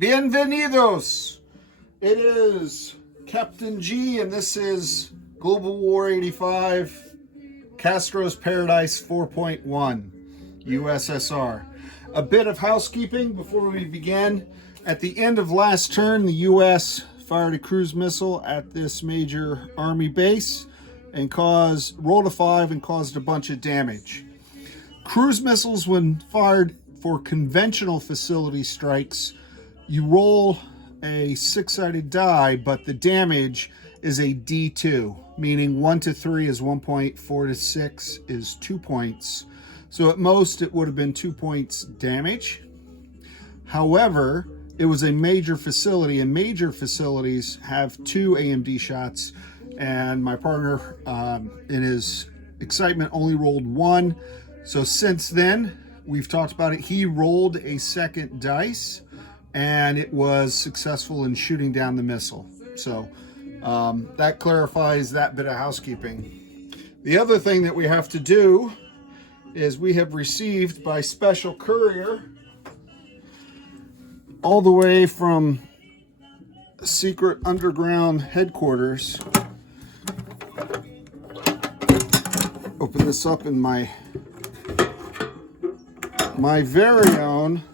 Bienvenidos! It is Captain G, and this is Global War 85, Castro's Paradise 4.1, USSR. A bit of housekeeping before we begin. At the end of last turn, the U.S. fired a cruise missile at this major Army base and rolled a 5 and caused a bunch of damage. Cruise missiles, when fired for conventional facility strikes, you roll a 6-sided die, but the damage is a D2, meaning 1 to 3 is 1 point, 4 to 6 is 2 points. So at most it would have been 2 points damage. However, it was a major facility, and major facilities have 2 AMD shots, and my partner, in his excitement, only rolled 1. So since then, we've talked about it, he rolled a second dice, and it was successful in shooting down the missile. So that clarifies that bit of housekeeping. The other thing that we have to do is we have received by special courier, all the way from secret underground headquarters. Open this up in my very own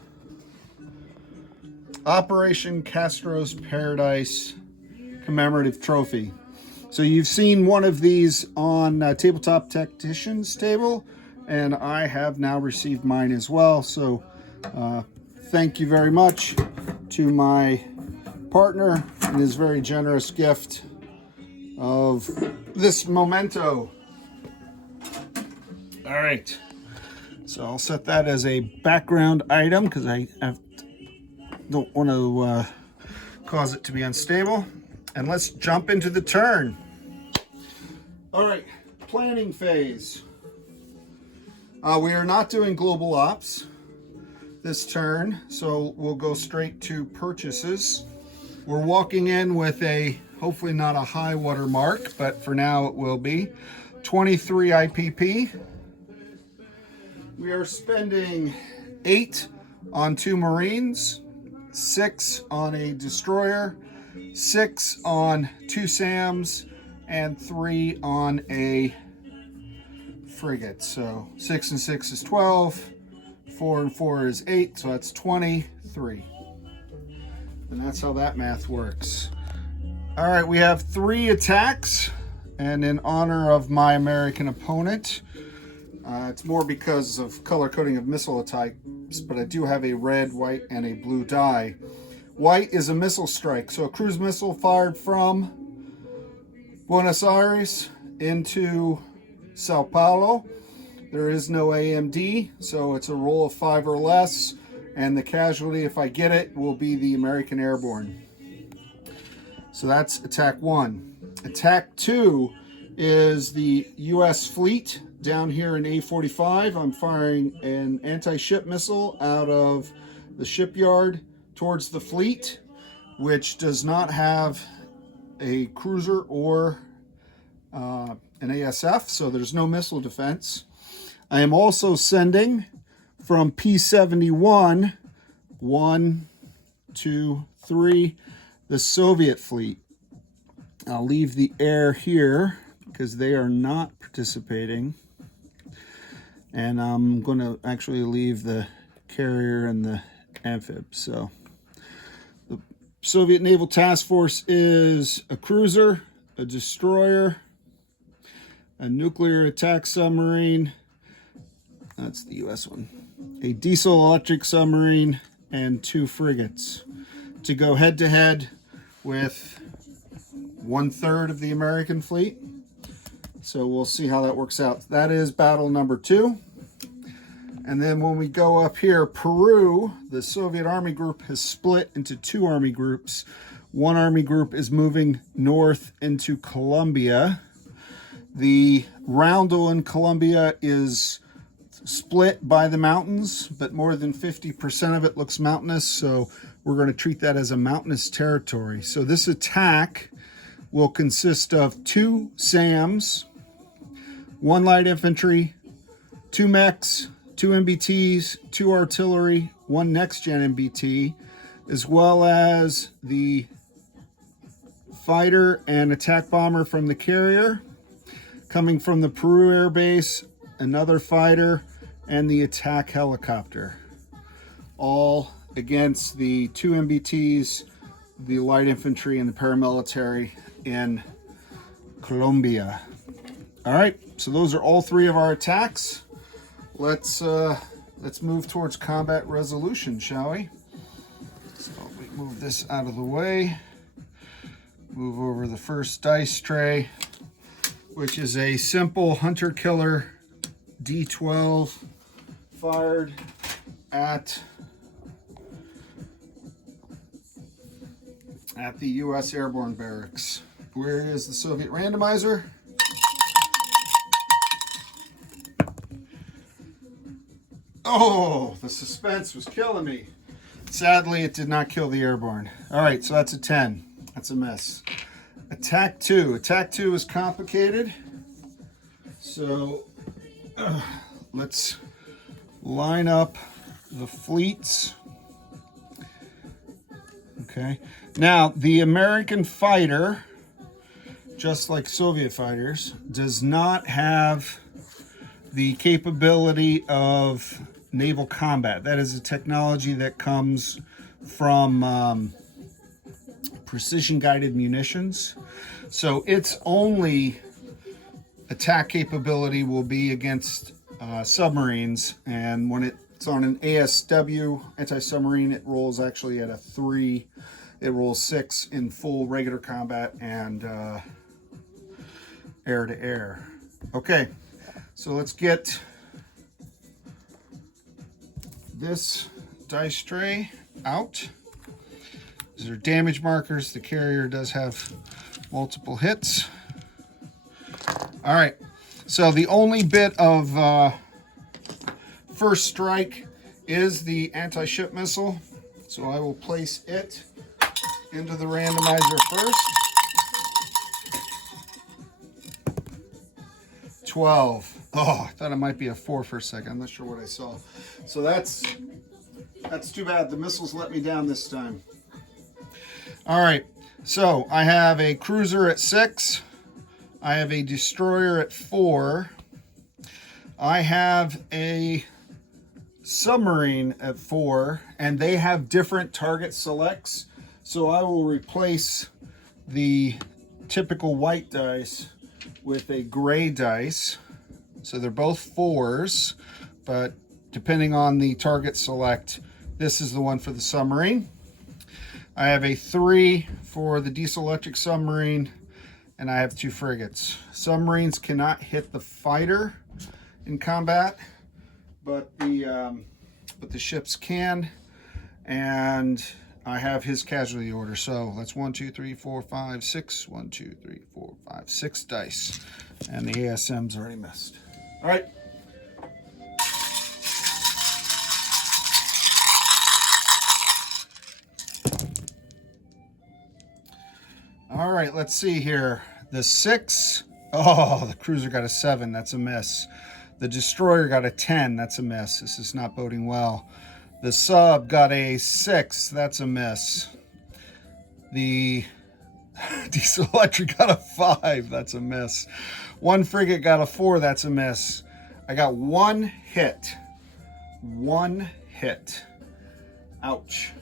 Operation Castro's Paradise commemorative trophy. So you've seen one of these on Tabletop Tactician's table, and I have now received mine as well. So thank you very much to my partner and his very generous gift of this memento. All right. So I'll set that as a background item because I don't want to cause it to be unstable. And let's jump into the turn. All right, planning phase. We are not doing global ops this turn, so we'll go straight to purchases. We're walking in with a, hopefully not a high water mark, but for now it will be, 23 IPP. We are spending 8 on 2 Marines, 6 on a destroyer, 6 on 2 SAMs, and 3 on a frigate. So 6 and 6 is 12, 4 and 4 is 8, so that's 23. And that's how that math works. All right, we have 3 attacks, and in honor of my American opponent, it's more because of color coding of missile types, but I do have a red, white, and a blue die. White is a missile strike, so a cruise missile fired from Buenos Aires into Sao Paulo. There is no AMD, so it's a roll of 5 or less, and the casualty, if I get it, will be the American Airborne. So that's attack 1. Attack 2 is the U.S. fleet down here in A45. I'm firing an anti-ship missile out of the shipyard towards the fleet, which does not have a cruiser or an ASF, so there's no missile defense. I am also sending from P71, 1, 2, 3, the Soviet fleet. I'll leave the air here because they are not participating. And I'm going to actually leave the carrier and the amphib. So the Soviet Naval Task Force is a cruiser, a destroyer, a nuclear attack submarine, that's the US one, a diesel electric submarine, and 2 frigates to go head to head with 1/3 of the American fleet. So we'll see how that works out. That is battle number 2. And then when we go up here, Peru, the Soviet Army group has split into 2 army groups. One army group is moving north into Colombia. The roundel in Colombia is split by the mountains, but more than 50% of it looks mountainous, so we're going to treat that as a mountainous territory. So this attack will consist of 2 SAMs, 1 light infantry, 2 mechs, 2 MBTs, 2 artillery, 1 next-gen MBT, as well as the fighter and attack bomber from the carrier. Coming from the Peru Air Base, another fighter, and the attack helicopter. All against the 2 MBTs, the light infantry and the paramilitary in Colombia. All right, so those are all 3 of our attacks. Let's move towards combat resolution, shall we? So we move this out of the way. Move over the first dice tray, which is a simple hunter-killer D12 fired at the U.S. Airborne Barracks. Where is the Soviet randomizer? Oh, the suspense was killing me. Sadly, it did not kill the airborne. All right, so that's a 10. That's a miss. Attack 2. Attack 2 is complicated. So let's line up the fleets. Okay. Now, the American fighter, just like Soviet fighters, does not have the capability of naval combat. That is a technology that comes from precision-guided munitions. So its only attack capability will be against submarines, and when it's on an ASW, anti-submarine, it rolls actually at a 3. It rolls 6 in full regular combat and air-to-air. Okay, so let's get this dice tray out. These are damage markers. The carrier does have multiple hits. All right, so the only bit of first strike is the anti-ship missile. So I will place it into the randomizer first. 12. Oh, I thought it might be a 4 for a second. I'm not sure what I saw. So that's too bad. The missiles let me down this time. All right, so I have a cruiser at 6. I have a destroyer at 4. I have a submarine at 4, and they have different target selects. So I will replace the typical white dice with a gray dice. So they're both 4s, but depending on the target select, this is the one for the submarine. I have a 3 for the diesel-electric submarine, and I have 2 frigates. Submarines cannot hit the fighter in combat, but the ships can, and I have his casualty order. So that's 1, 2, 3, 4, 5, 6. 1, 2, 3, 4, 5, 6 dice, and the ASM's already missed. All right. All right, let's see here. The 6, oh, the cruiser got a 7. That's a miss. The destroyer got a 10. That's a miss. This is not boding well. The sub got a 6. That's a miss. The diesel electric got a 5. That's a miss. One frigate got a 4. That's a miss. I got 1 hit. 1 hit. Ouch.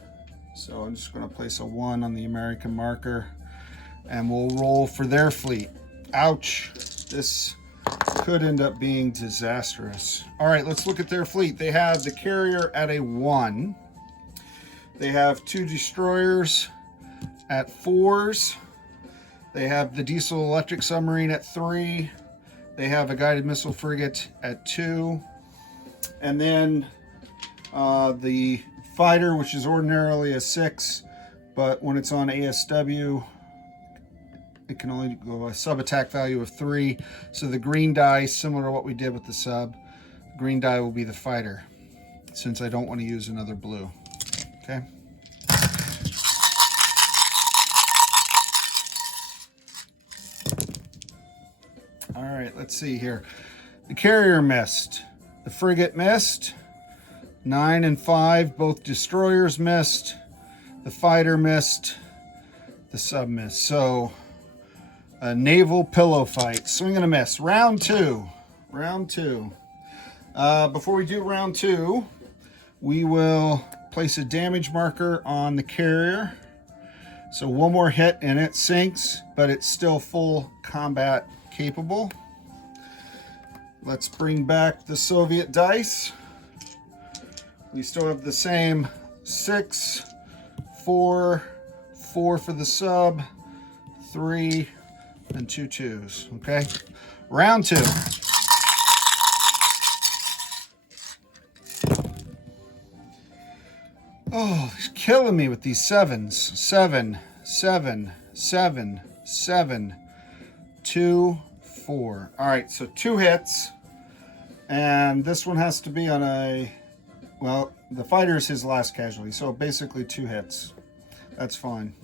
So I'm just going to place a 1 on the American marker, and we'll roll for their fleet. Ouch. This could end up being disastrous. All right, let's look at their fleet. They have the carrier at a 1. They have 2 destroyers at 4s. They have the diesel-electric submarine at 3. They have a guided missile frigate at 2. And then the fighter, which is ordinarily a 6, but when it's on ASW, it can only go a sub-attack value of 3. So the green die, similar to what we did with the sub, the green die will be the fighter, since I don't want to use another blue. Okay. All right, let's see here. The carrier missed. The frigate missed. 9 and 5, both destroyers missed. the fighter missed, the sub missed. So a naval pillow fight, swing and a miss. Round two. Before we do round two, we will place a damage marker on the carrier. So one more hit and it sinks, but it's still full combat capable. Let's bring back the Soviet dice. We still have the same 6, 4, 4 for the sub, 3, and 2 2s. Okay, round two. Oh, he's killing me with these 7s. 7, 7, 7, 7, 2, 4. All right, so 2 hits. And this one has to be on a, well, the fighter is his last casualty. So basically 2 hits. That's fine.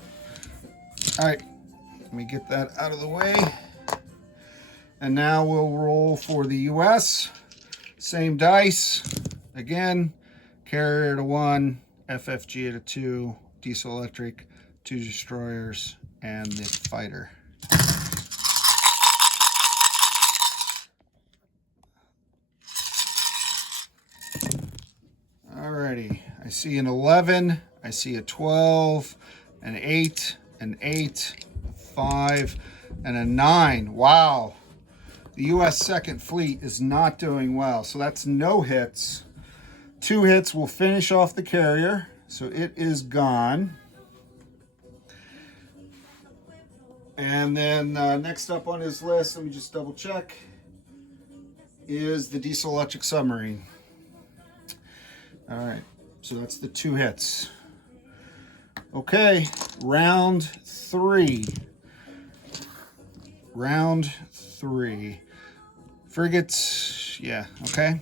All right, let me get that out of the way. And now we'll roll for the US. Same dice. Again, carrier to 1. FFG at a 2, diesel electric, 2 destroyers, and the fighter. Alrighty, I see an 11, I see a 12, an 8, an 8, a 5, and a 9. Wow, the U.S. Second Fleet is not doing well, so that's no hits. 2 hits will finish off the carrier, so it is gone. And then next up on his list, let me just double check, is the diesel electric submarine. All right, so that's the 2 hits. Okay, round 3. Round 3. Frigates, yeah, okay.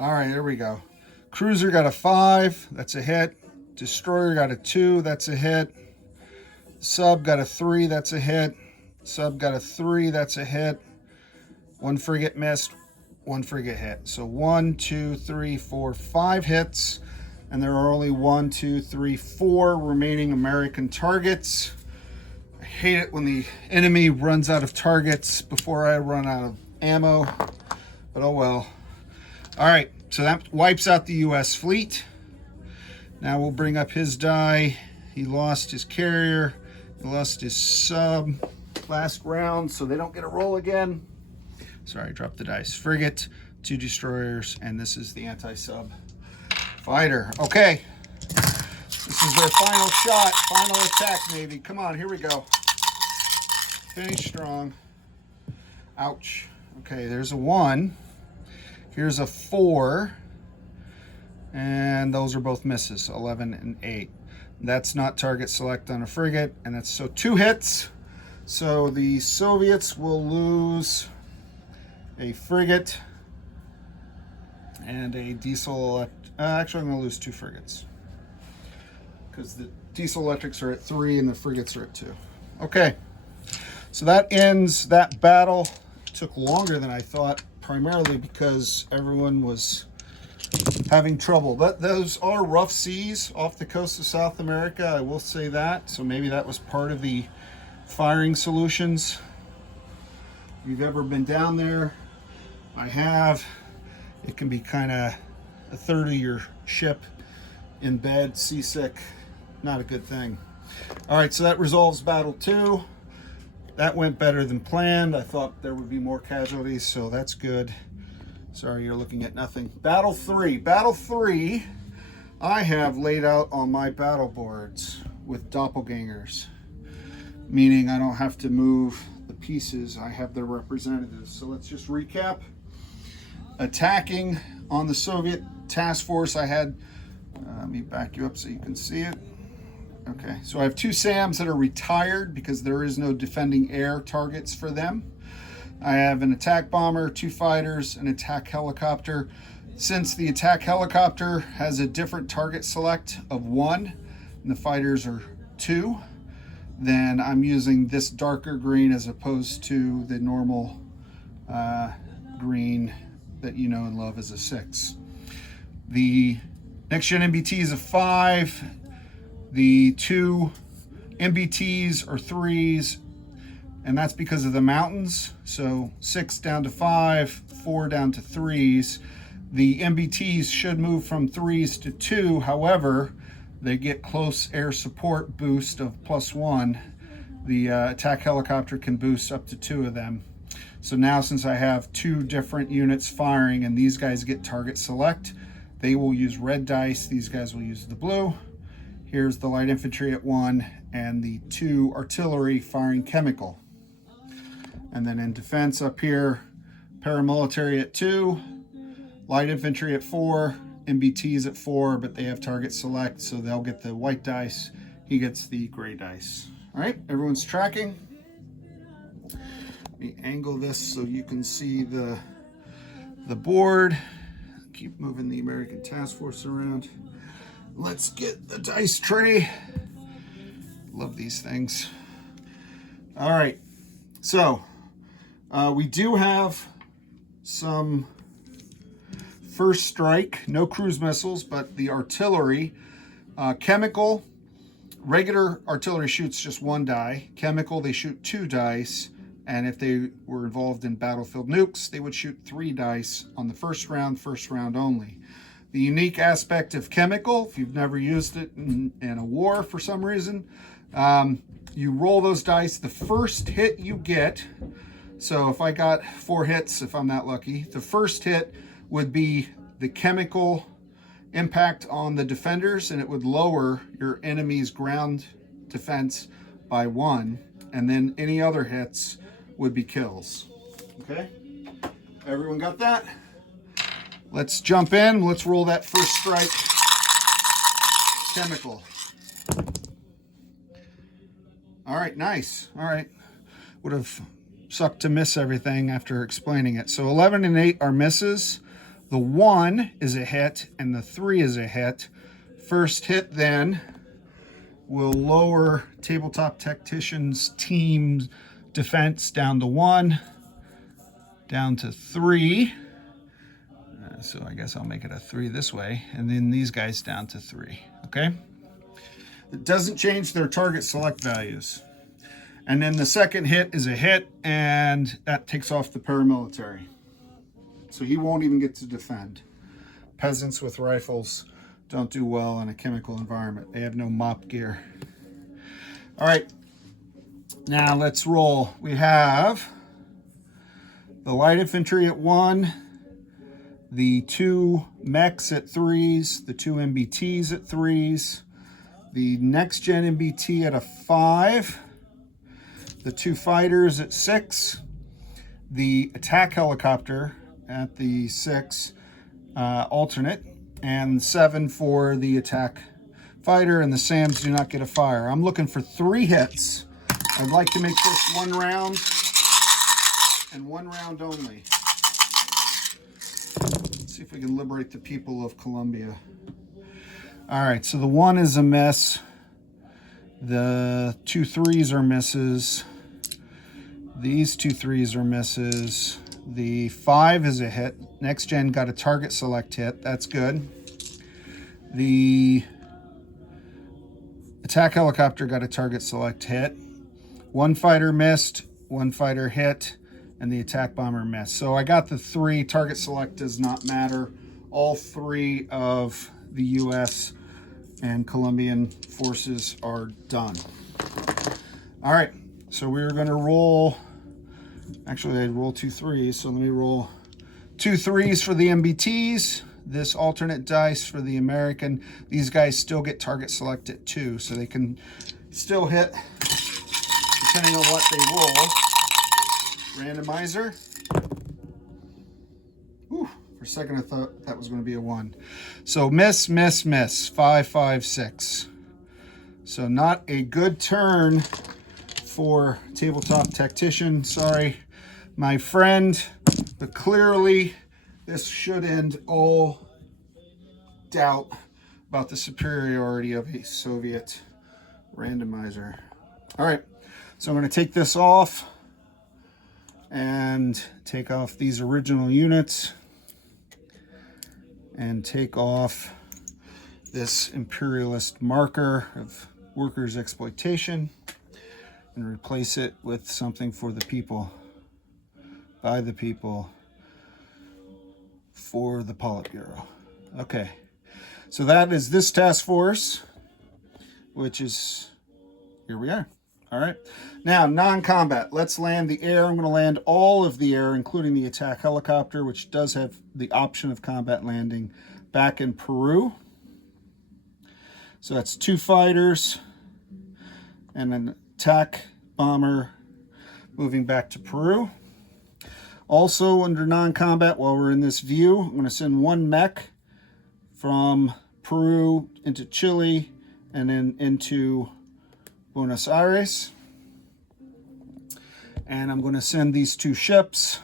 All right, there we go. Cruiser got a 5, that's a hit. Destroyer got a 2, that's a hit. Sub got a 3, that's a hit. Sub got a 3, that's a hit. 1 frigate missed, 1 frigate hit. So 1, 2, 3, 4, 5 hits. And there are only 1, 2, 3, 4 remaining American targets. I hate it when the enemy runs out of targets before I run out of ammo, but oh well. All right, so that wipes out the U.S. fleet. Now we'll bring up his die. He lost his carrier, he lost his sub last round, so they don't get a roll again. Sorry, dropped the dice. Frigate, 2 destroyers, and this is the anti-sub fighter. Okay, this is their final shot, final attack, Navy. Come on, here we go. Finish strong. Ouch. Okay, there's a 1. Here's a 4, and those are both misses, 11 and 8. That's not target select on a frigate, and that's so 2 hits. So the Soviets will lose a frigate and a diesel. Actually, I'm going to lose 2 frigates because the diesel electrics are at 3 and the frigates are at 2. Okay, so that ends that battle. It took longer than I thought, primarily because everyone was having trouble. Those are rough seas off the coast of South America, I will say that. So maybe that was part of the firing solutions. If you've ever been down there, I have. It can be kind of a third of your ship in bed, seasick, not a good thing. All right, so that resolves battle 2. That went better than planned. I thought there would be more casualties, so that's good. Sorry, you're looking at nothing. Battle 3. Battle 3, I have laid out on my battle boards with doppelgangers, meaning I don't have to move the pieces. I have their representatives. So let's just recap. Attacking on the Soviet task force, I had, let me back you up so you can see it. Okay, so I have 2 SAMs that are retired because there is no defending air targets for them. I have an attack bomber, 2 fighters, an attack helicopter. Since the attack helicopter has a different target select of 1 and the fighters are 2, then I'm using this darker green as opposed to the normal green that you know and love as a 6. The next gen MBT is a 5. The 2 MBTs are 3s, and that's because of the mountains. So 6 down to 5, 4 down to 3s. The MBTs should move from 3s to 2. However, they get close air support boost of +1. The attack helicopter can boost up to 2 of them. So now, since I have 2 different units firing and these guys get target select, they will use red dice. These guys will use the blue. Here's the light infantry at 1 and the 2 artillery firing chemical. And then in defense up here, paramilitary at 2, light infantry at 4, MBTs at 4, but they have target select, so they'll get the white dice. He gets the gray dice. All right, everyone's tracking. Let me angle this so you can see the board. Keep moving the American Task Force around. Let's get the dice tray. Love these things. All right, so we do have some first strike, no cruise missiles, but the artillery, chemical, regular artillery shoots just 1 die. Chemical, they shoot 2 dice. And if they were involved in battlefield nukes, they would shoot 3 dice on the first round only. The unique aspect of chemical, if you've never used it in a war for some reason, you roll those dice. The first hit you get, so if I got 4 hits, if I'm that lucky, the first hit would be the chemical impact on the defenders, and it would lower your enemy's ground defense by 1, and then any other hits would be kills. Okay, everyone got that? Let's jump in. Let's roll that first strike chemical. All right, nice. All right, would have sucked to miss everything after explaining it. So 11 and 8 are misses. The 1 is a hit and the 3 is a hit. First hit then will lower Tabletop Tacticians team's defense down to 1, down to 3. So I guess I'll make it a 3 this way, and then these guys down to 3. Okay, it doesn't change their target select values. And then the second hit is a hit, and that takes off the paramilitary, so he won't even get to defend. Peasants with rifles don't do well in a chemical environment. They have no mop gear. All right, now let's roll. We have the light infantry at 1, the 2 mechs at 3s, the 2 MBTs at 3s, the next gen MBT at a 5, the 2 fighters at 6, the attack helicopter at the 6 alternate, and 7 for the attack fighter, and the SAMs do not get a fire. I'm looking for 3 hits. I'd like to make this 1 round and 1 round only. Let's see if we can liberate the people of Colombia. All right, so the 1 is a miss. The 2 3s are misses. These 2 3s are misses. The 5 is a hit. Next gen got a target select hit. That's good. The attack helicopter got a target select hit. 1 fighter missed, 1 fighter hit, and the attack bomber missed. So I got the 3. Target select does not matter. All 3 of the US and Colombian forces are done. All right, so we're going to roll. Actually, I'd roll 2 3s, so let me roll 2 3s for the MBTs. This alternate dice for the American. These guys still get target select at 2, so they can still hit depending on what they roll. Randomizer. Whew, for a second I thought that was going to be a 1. So miss, miss, miss. 5 5 6. So not a good turn for Tabletop Tactician. Sorry, my friend, but clearly this should end all doubt about the superiority of a Soviet randomizer. All right, so I'm going to take this off and take off these original units. and take off this imperialist marker of workers' exploitation and replace it with something for the people, by the people, for the Politburo. Okay, so that is this task force, which is, here we are. All right, now non-combat. Let's land the air. I'm going to land all of the air, including the attack helicopter, which does have the option of combat landing, back in Peru. So that's 2 fighters and an attack bomber moving back to Peru. Also under non-combat, while we're in this view, I'm going to send 1 mech from Peru into Chile and then into Buenos Aires. And I'm going to send these 2 ships,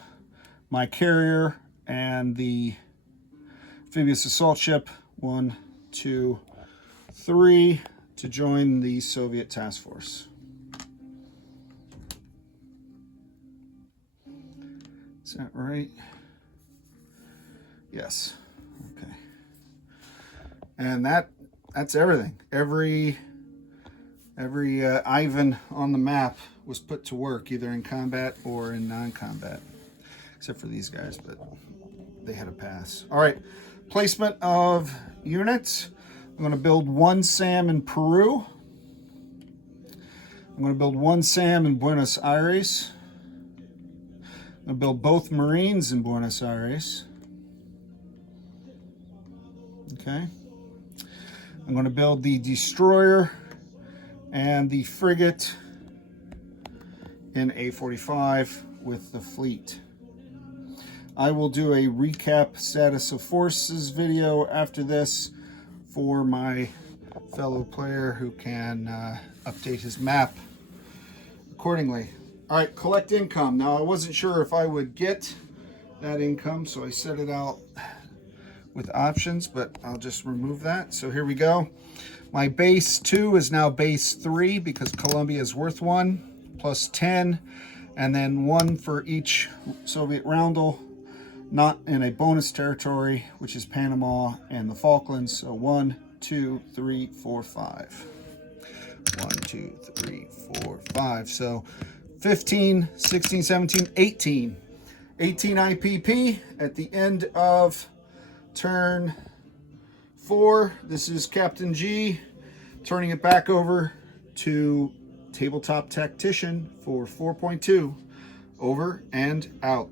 my carrier and the amphibious assault ship, 1, 2, 3, to join the Soviet task force. Is that right? Yes. Okay. And that's everything. Every Ivan on the map was put to work, either in combat or in non-combat, except for these guys, but they had a pass. All right, placement of units. I'm going to build 1 SAM in Peru. I'm going to build 1 SAM in Buenos Aires. I'm going to build both Marines in Buenos Aires. Okay. I'm going to build the destroyer and the frigate in A45 with the fleet. I will do a recap status of forces video after this for my fellow player who can update his map accordingly. All right, collect income. Now I wasn't sure if I would get that income, so I set it out with options, but I'll just remove that. So here we go. My base 2 is now base 3 because Colombia is worth 1, plus 10, and then 1 for each Soviet roundel, not in a bonus territory, which is Panama and the Falklands. So 1, 2, 3, 4, 5. 1, 2, 3, 4, 5. So 15, 16, 17, 18. 18 IPP at the end of turn 4. This is Captain G turning it back over to Tabletop Tactician for 4.2. Over and out.